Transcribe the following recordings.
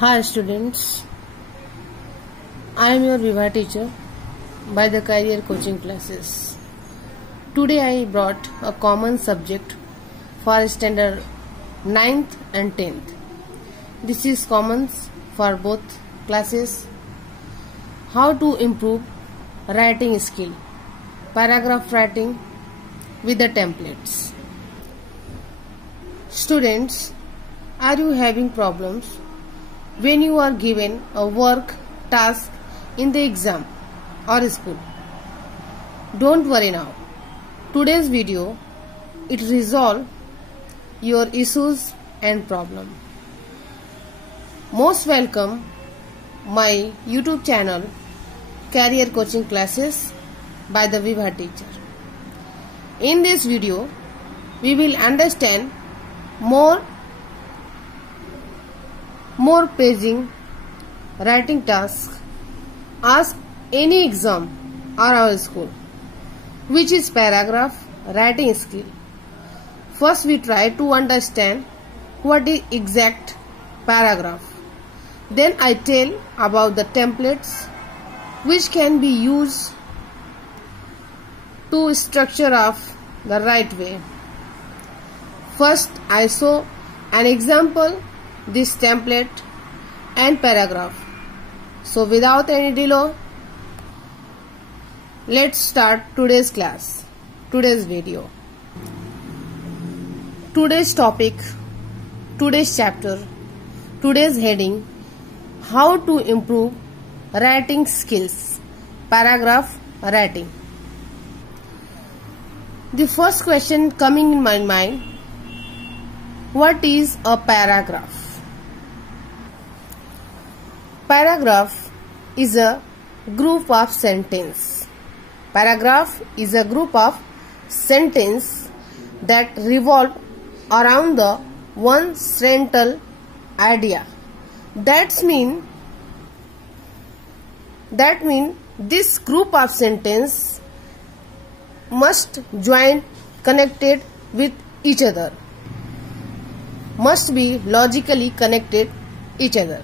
Hi students, I am your Viva teacher by the Career Coaching Classes. Today I brought a common subject for standard 9th and 10th. This is common for both classes. How to improve writing skill, paragraph writing with the templates. Students, are you having problems when you are given a work task in the exam or school? Don't worry now. Today's video it resolve your issues and problem. Most welcome my YouTube channel Career Coaching Classes by the Viva teacher. In this video we will understand more paging writing task ask any exam or our school, which is paragraph writing skill. First we try to understand what is exact paragraph. Then I tell about the templates which can be used to structure of the right way. First I show an example, this template and paragraph. So without any delay, let's start today's class, today's video. Today's topic, today's chapter, today's heading, how to improve writing skills, paragraph writing. The first question coming in my mind, what is a paragraph? Paragraph is a group of sentence. Paragraph is a group of sentence that revolve around the one central idea. That mean this group of sentence must join connected with each other, must be logically connected each other,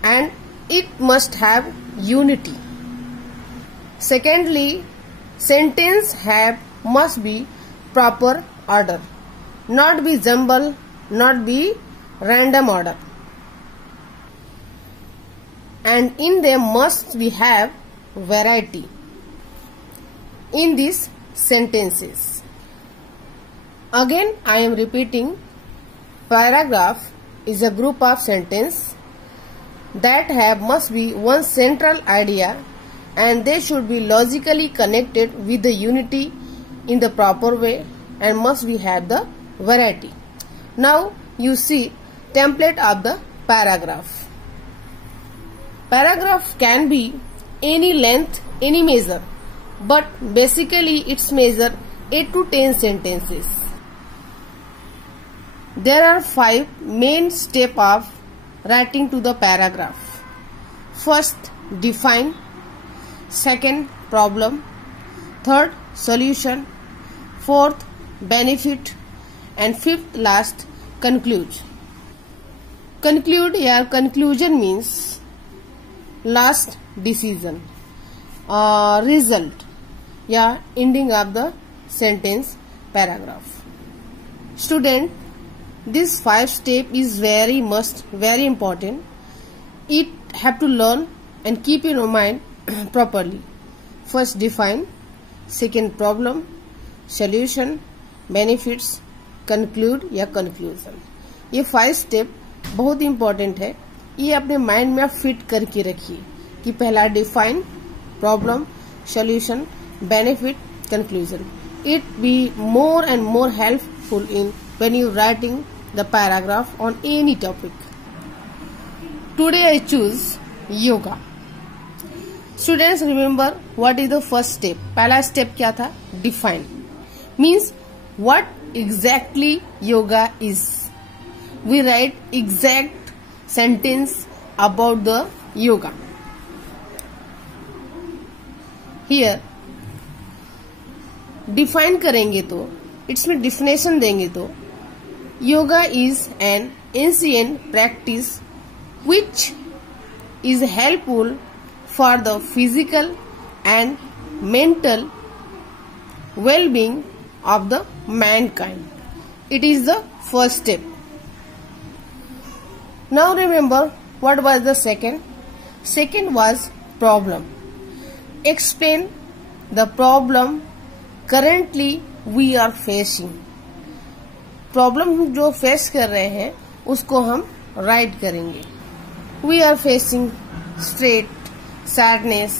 and it must have unity. Secondly, sentence must be proper order, not be jumble, not be random order, and in them must be have variety in these sentences. Again I am repeating, paragraph is a group of sentence that must be one central idea, and they should be logically connected with the unity in the proper way, and must be have the variety. Now you see template of the paragraph. Paragraph can be any length, any measure, but basically it's measure 8 to 10 sentences. There are 5 main steps of writing to the paragraph. First, define. Second, problem. Third, solution. Fourth, benefit. And fifth, last, conclude. Conclude या conclusion means last decision, result या ending of the sentence paragraph. Student, this 5 step is very important. It have to learn and keep in your mind properly. First, define. Second, problem. Solution, benefits, conclude या conclusion. ये 5 step बहुत important है. ये अपने mind में आप fit करके रखिए कि पहला define, problem, solution, benefit, conclusion. It be more and more helpful in when you writing the paragraph on any topic. Today I choose yoga. Students, remember what is the first step? पहला step क्या था? Define. Means what exactly yoga is. We write exact sentence about the yoga. Here define करेंगे तो इसमें definition देंगे तो yoga is an ancient practice which is helpful for the physical and mental well-being of the mankind. It is the first step. Now remember, what was the second? Second was problem. Explain the problem currently we are facing. Problem हम जो face कर रहे हैं उसको हम write करेंगे. We are facing straight, sadness,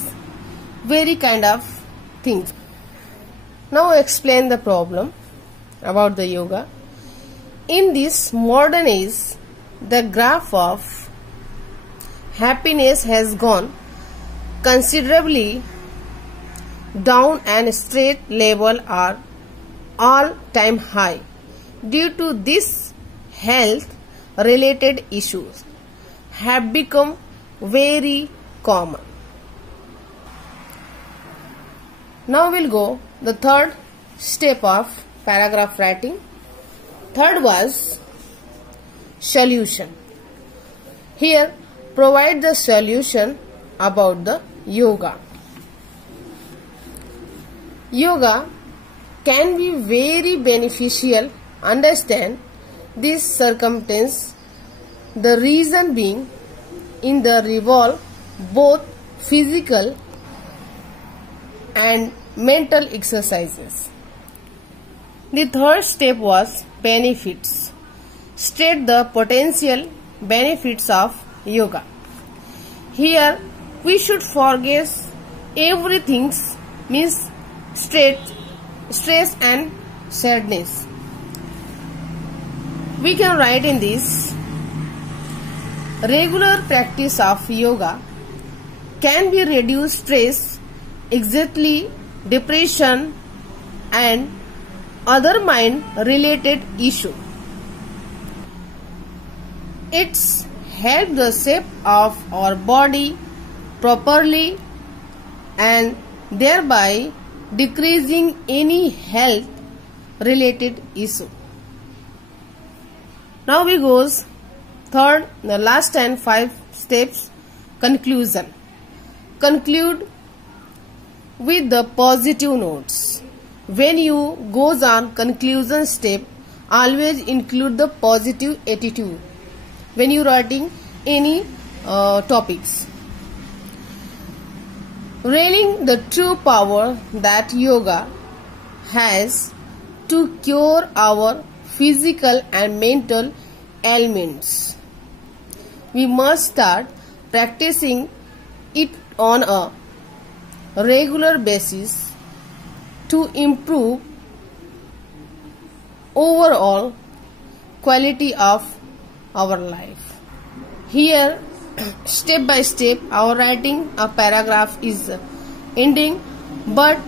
very kind of things. Now explain the problem about the yoga. In this modern age the graph of happiness has gone considerably down and stress level are all-time high. Due to this, health-related issues have become very common. Now we'll go the third step of paragraph writing. Third was solution. Here, provide the solution about the yoga. Yoga can be very beneficial. Understand this circumstance. The reason being in the revolve both physical and mental exercises. The third step was benefits. State the potential benefits of yoga. Here we should forget everything, means stress and sadness. We can write in this: regular practice of yoga can be reduce stress, anxiety, depression and other mind related issue. It's help the shape of our body properly and thereby decreasing any health related issue. Now we goes third, the last and 5 steps, conclusion. Conclude with the positive notes. When you goes on conclusion step, always include the positive attitude when you writing any topics. Railing the true power that yoga has to cure our physical and mental ailments. We must start practicing it on a regular basis to improve overall quality of our life. Here, step by step, our writing a paragraph is ending, but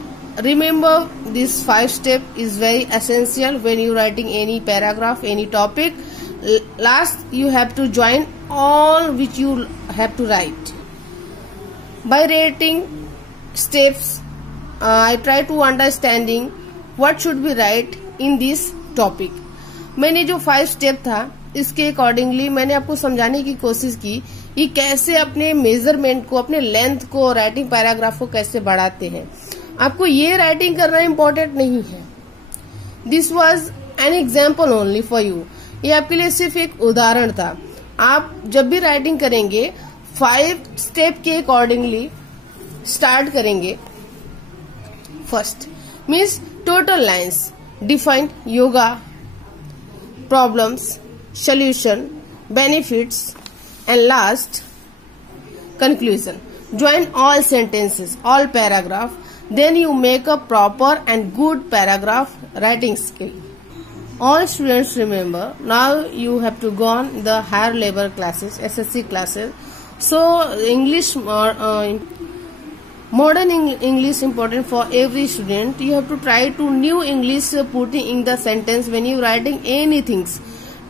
remember this 5 step is very essential when you writing any paragraph, any topic. Last, you have to join all which you have to write. By writing steps, I try to understanding what should be write in this topic. मैंने जो 5 step था इसके accordingly मैंने आपको समझाने की कोशिश की कि कैसे अपने मेजरमेंट को, अपने लेंथ को, राइटिंग पैराग्राफ को कैसे बढ़ाते हैं. आपको ये राइटिंग करना इम्पोर्टेंट नहीं है. This was an example only for you. ये आपके लिए सिर्फ एक उदाहरण था. आप जब भी राइटिंग करेंगे 5 स्टेप के अकॉर्डिंगली स्टार्ट करेंगे. First means total lines, define yoga, problems, solution, benefits and last conclusion. Join all sentences, all paragraph, then you make a proper and good paragraph writing skill. All students remember, now you have to go on the higher level classes, SSC classes. So English, modern English important for every student. You have to try to new English putting in the sentence when you writing anything.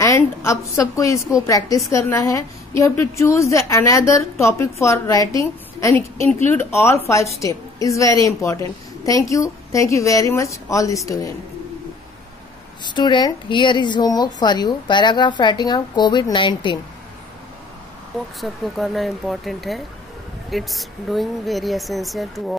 And अब सबको इसको practice करना है. You have to choose the another topic for writing and include all 5 step is very important. Thank you very much all the student. Here is homework for you, paragraph writing of COVID-19. सबको करना important है. It's doing very essential to